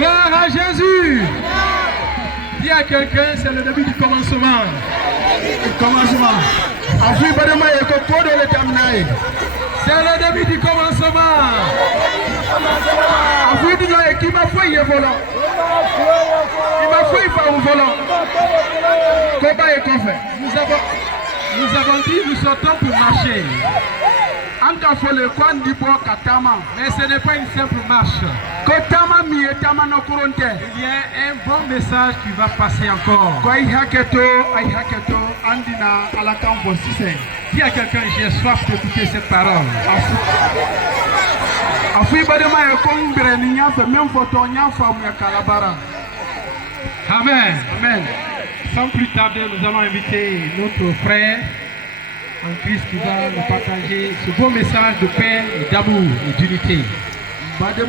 Gloire à Jésus. Dis à quelqu'un, c'est le début du commencement. Commencement. C'est le début du commencement. Il m'a fait volant. Il m'a fait un volant. Nous avons dit nous sortons pour marcher. Mais ce n'est pas une simple marche. Il y a un bon message qui va passer encore. Dis à quelqu'un, j'ai soif d'écouter cette parole. Amen. Amen. Sans plus tarder, nous allons inviter notre frère en Christ qui va nous partager ce beau message de paix et d'amour et d'unité. Voilà,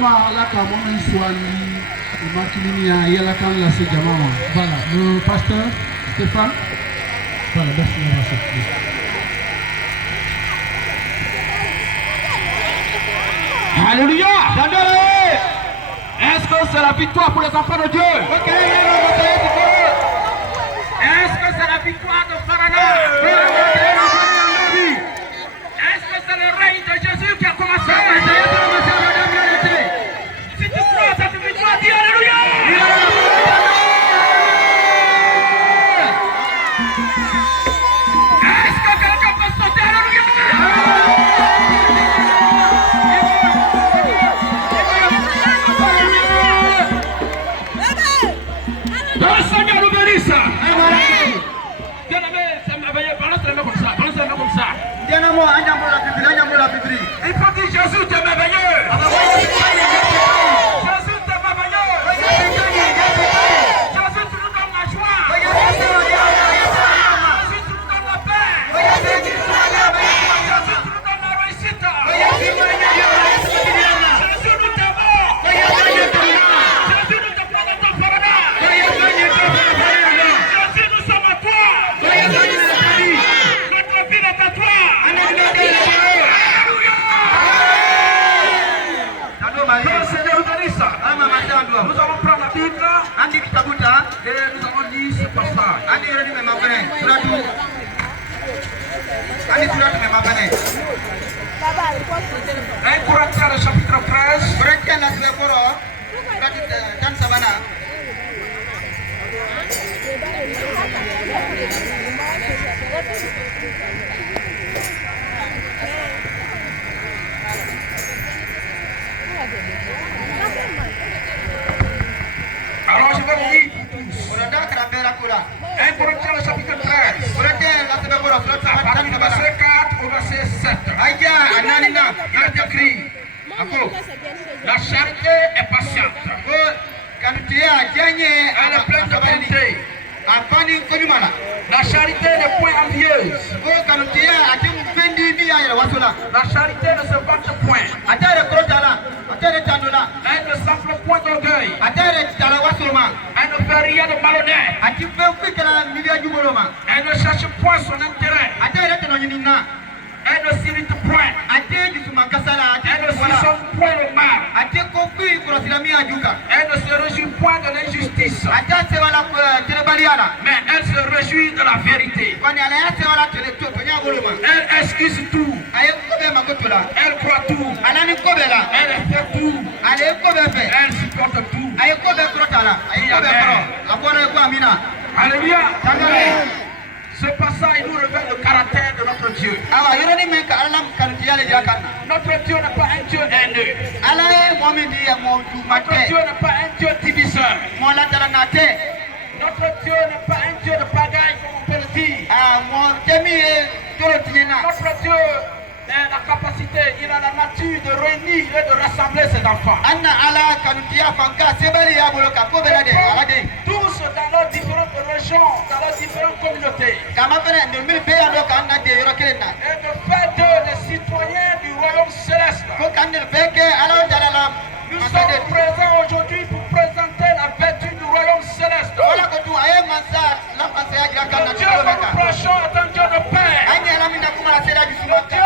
le pasteur Stéphane. Voilà, merci d'avoir sorti. Alléluia! Est-ce que c'est la victoire pour les enfants de Dieu? Est-ce que c'est la victoire de Pharaon? Est-ce que c'est le règne de Jésus qui a commencé? Si tu crois à cette victoire, dis Alléluia! Est-ce que quelqu'un peut sauter Alléluia? Le Seigneur nous bénisse! Bien-aimé, c'est merveilleux. Balance les mains comme ça. Balance les mains comme ça. Il faut dire Jésus, tu es merveilleux. Jésus, tu es merveilleux. Jésus, tu nous donnes la joie. Jésus, tu nous donnes la paix. Jésus, tu nous donnes la réussite. Jésus, nous t'aimons. Jésus, nous te prends dans ton paradis. Jésus, nous sommes à toi. Notre vie est à toi. Que le Seigneur nous bénisse. Nous allons prendre la Bible et nous allons lire ce passage. 1 Corinthiens le chapitre 13. Alors je vais lire tous. 1 Corinthiens le chapitre 13. À partir du verset 4 au verset 7. Il est écrit: la charité est patiente. Elle est pleine de vérité. La charité n'est point envieuse. La charité ne se vante point. Elle ne s'enfle point d'orgueil. Elle ne fait rien de malhonnête. Elle ne cherche point son intérêt. Elle ne s'irrite point. Elle ne s'isonne point le mal. Elle ne se réjouit point de l'injustice. Mais elle se réjouit de la vérité. Elle excuse tout. Elle croit tout. Elle fait tout. Elle supporte tout. Alléluia. Ce passage nous révèle le caractère de notre Dieu. Notre Dieu n'est pas un Dieu haineux. Notre Dieu n'est pas un Dieu diviseur. Notre Dieu n'est pas un Dieu de pagaille, comme on peut le dire. Notre Dieu a la capacité, il a la nature de réunir et de rassembler ses enfants. Tous dans leurs différentes régions, dans leurs différentes communautés. Et de faire d'eux des citoyens du royaume céleste. Nous sommes présents aujourd'hui pour présenter la vertu du royaume céleste. Le Dieu que nous prêchons est un Dieu de paix. Le Dieu